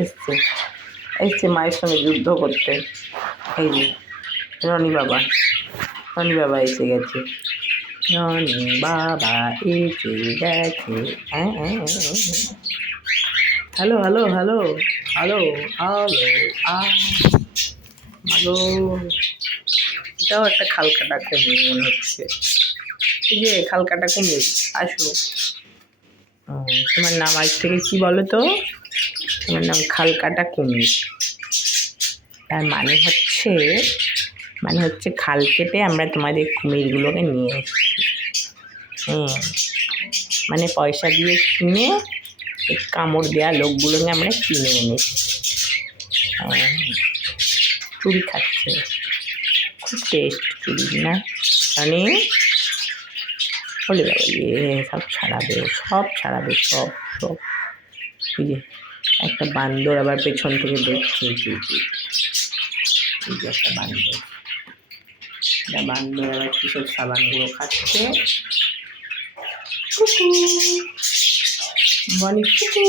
এসছে এসছে মায়ের সঙ্গে যুদ্ধ করতে। এই যে রনি বাবা এসে গেছে, রনি বাবা এসে গেছে। Hello hello hello hello hello hello. এটাও একটা খালকাটা কুমির মনে হচ্ছে। এই যে খালকাটা কুমির, আসো। তোমার নাম আজ থেকে কি বলো তো? তোমার নাম খালকাটা কুমির। তার মানে হচ্ছে খাল কেটে আমরা তোমাদের কুমিরগুলোকে নিয়ে এসেছি। মানে পয়সা দিয়ে কিনে কামড় দেওয়া লোকগুলোকে আমরা কিনে এনেছি। চুরি খাচ্ছে, খুব টেস্ট চুরি না জানি। বলে বাবা সব ছাড়াবে সব। এই যে একটা বান্দর আবার পেছন থেকে দেখছে। এই যে একটা বান্দর আবার কিসব সাবানগুলো খাচ্ছে। কুকু বনি কুকু।